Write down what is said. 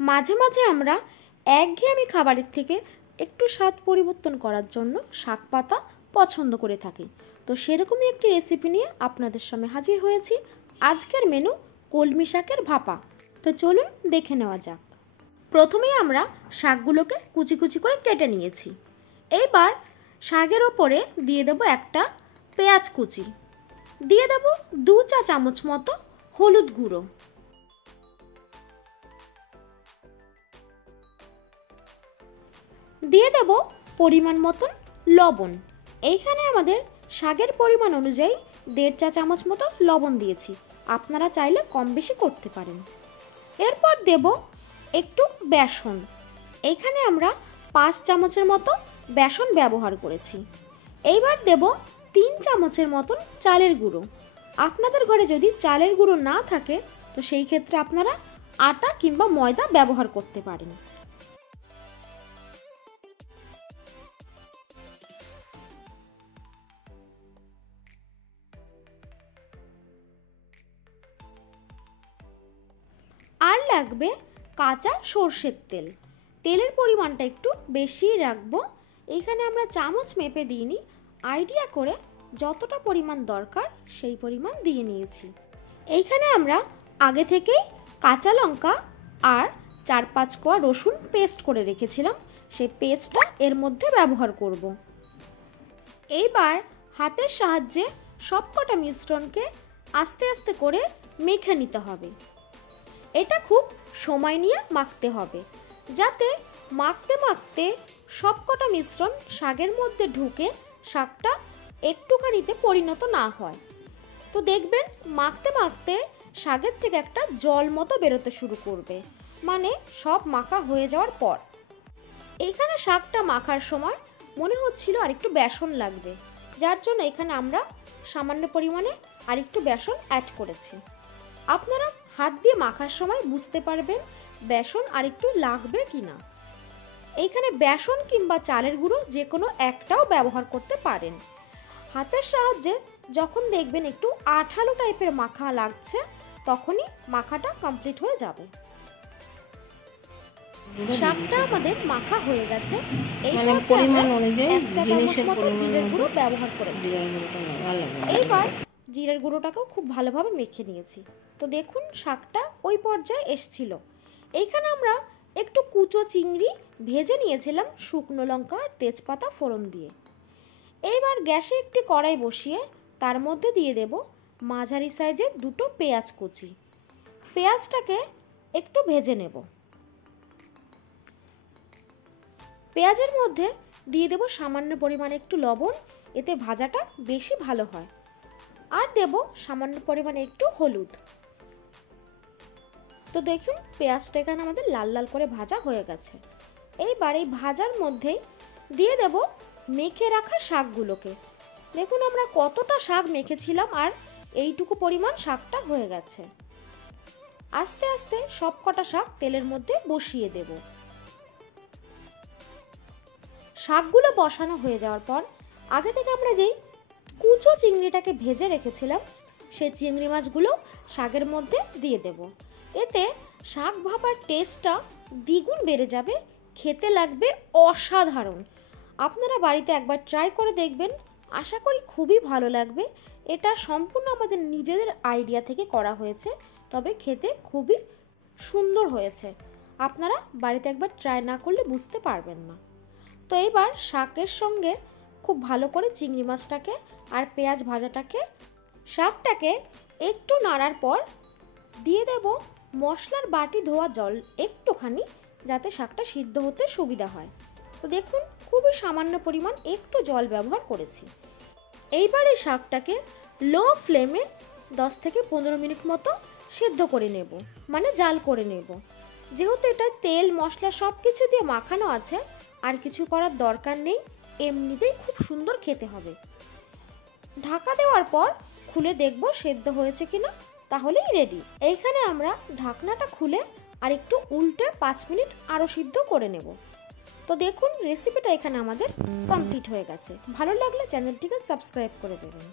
মাঝে মাঝে আমরা একঘেয়েমি খাবারের থেকে একটু স্বাদ পরিবর্তন করার জন্য শাক পাতা পছন্দ করে থাকি। তো সেরকমই একটি রেসিপি নিয়ে আপনাদের সামনে হাজির হয়েছি। আজকের মেনু কলমি শাকের ভাপা। তো চলুন দেখে নেওয়া যাক। প্রথমেই আমরা শাকগুলোকে কুচি কুচি করে কেটে নিয়েছি। এইবার শাকের ওপরে দিয়ে দেব একটা পেঁয়াজ কুচি, দিয়ে দেব 2 চা চামচ মতো হলুদ গুঁড়ো, দিয়ে দেব পরিমাণ মতন লবণ। এইখানে আমাদের শাকের পরিমাণ অনুযায়ী 1.5 চা চামচ মতো লবণ দিয়েছি, আপনারা চাইলে কম বেশি করতে পারেন। এরপর দেব একটু বেসন। এইখানে আমরা 5 চামচের মতো বেসন ব্যবহার করেছি। এইবার দেব 3 চামচের মতন চালের গুঁড়ো। আপনাদের ঘরে যদি চালের গুঁড়ো না থাকে তো সেই ক্ষেত্রে আপনারা আটা কিংবা ময়দা ব্যবহার করতে পারেন। আর লাগবে কাঁচা সর্ষের তেল। তেলের পরিমাণটা একটু বেশিই রাখবো। এখানে আমরা চামচ মেপে দিইনি, আইডিয়া করে যতটা পরিমাণ দরকার সেই পরিমাণ দিয়ে নিয়েছি। এইখানে আমরা আগে থেকেই কাঁচা লঙ্কা আর 4-5 কোয়া রসুন পেস্ট করে রেখেছিলাম, সেই পেস্টটা এর মধ্যে ব্যবহার করব। এইবার হাতের সাহায্যে সবকটা মিশ্রণকে আস্তে আস্তে করে মেখে নিতে হবে। এটা খুব সময় নিয়ে মাখতে হবে, যাতে মাখতে মাখতে সবকটা মিশ্রণ শাকের মধ্যে ঢুকে শাকটা একটুখানিতে পরিণত না হয়। তো দেখবেন মাখতে মাখতে শাকের থেকে একটা জল মতো বেরোতে শুরু করবে, মানে সব মাখা হয়ে যাওয়ার পর। এইখানে শাকটা মাখার সময় মনে হচ্ছিল আর একটু বেসন লাগবে, যার জন্য এখানে আমরা সামান্য পরিমাণে আর একটু বেসন অ্যাড করেছি। আপনারা হাত দিয়ে মাখার সময় বুঝতে পারবেন বেসন আর একটু লাগবে কিনা। এইখানে বেসন কিংবা চালের গুঁড়ো যে কোনো একটাও ব্যবহার করতে পারেন। হাতের সাহায্যে যখন দেখবেন একটু আঠালো টাইপের মাখা লাগছে তখনই মাখাটা কমপ্লিট হয়ে যাবে। শাকটা আমাদের মাখা হয়ে গেছে। এই পরিমাণ অনুযায়ী 1 চা চামচ মতো জিরের গুঁড়ো ব্যবহার করেছি। এইবার জিরের গুঁড়োটাকেও খুব ভালোভাবে মেখে নিয়েছি। তো দেখুন শাকটা ওই পর্যায়ে এসছিল। এইখানে আমরা একটু কুচো চিংড়ি ভেজে নিয়েছিলাম শুকনো লঙ্কা আর তেজপাতা ফোড়ন দিয়ে। এইবার গ্যাসে একটি কড়াই বসিয়ে তার মধ্যে দিয়ে দেব মাঝারি সাইজের 2টো পেঁয়াজ কুচি। পেঁয়াজটাকে একটু ভেজে নেব। পেঁয়াজের মধ্যে দিয়ে দেব সামান্য পরিমাণে একটু লবণ, এতে ভাজাটা বেশি ভালো হয়। আর দেব সামান্য পরিমাণে একটু হলুদ। তো দেখুন পেঁয়াজটা এখানে আমাদের লাল লাল করে ভাজা হয়ে গেছে। এইবার এই ভাজার মধ্যেই দিয়ে দেব মেখে রাখা শাকগুলোকে। দেখুন আমরা কতটা শাক মেখেছিলাম আর এইটুকু পরিমাণ শাকটা হয়ে গেছে। আস্তে আস্তে সবকটা শাক তেলের মধ্যে বসিয়ে দেব। শাকগুলো বসানো হয়ে যাওয়ার পর আগে থেকে আমরা যেই কুচো চিংড়িটাকে ভেজে রেখেছিলাম সেই চিংড়ি মাছগুলো শাকের মধ্যে দিয়ে দেব। এতে শাক ভাপার টেস্টটা দ্বিগুণ বেড়ে যাবে, খেতে লাগবে অসাধারণ। আপনারা বাড়িতে একবার ট্রাই করে দেখবেন, আশা করি খুবই ভালো লাগবে। এটা সম্পূর্ণ আমাদের নিজেদের আইডিয়া থেকে করা হয়েছে, তবে খেতে খুবই সুন্দর হয়েছে। আপনারা বাড়িতে একবার ট্রাই না করলে বুঝতে পারবেন না। তো এবার শাকের সঙ্গে খুব ভালো করে চিংড়ি মাছটাকে আর পেঁয়াজ ভাজাটাকে শাকটাকে একটু নাড়ার পর দিয়ে দেব মশলার বাটি ধোয়া জল একটুখানি, যাতে শাকটা সিদ্ধ হতে সুবিধা হয়। তো দেখুন খুবই সামান্য পরিমাণ একটু জল ব্যবহার করেছি। এইবার এই শাকটাকে লো ফ্লেমে 10 থেকে 15 মিনিট মতো সিদ্ধ করে নেব, মানে জাল করে নেব। যেহেতু এটা তেল মশলা সব কিছু দিয়ে মাখানো আছে, আর কিছু করার দরকার নেই, এমনিতেই খুব সুন্দর খেতে হবে। ঢাকা দেওয়ার পর খুলে দেখব সেদ্ধ হয়েছে কিনা, তাহলেই রেডি। এইখানে আমরা ঢাকনাটা খুলে আর একটু উল্টে 5 মিনিট আরও সিদ্ধ করে নেব। তো দেখুন রেসিপিটা এখানে আমাদের কমপ্লিট হয়ে গেছে। ভালো লাগলে চ্যানেলটিকে সাবস্ক্রাইব করে দেবেন।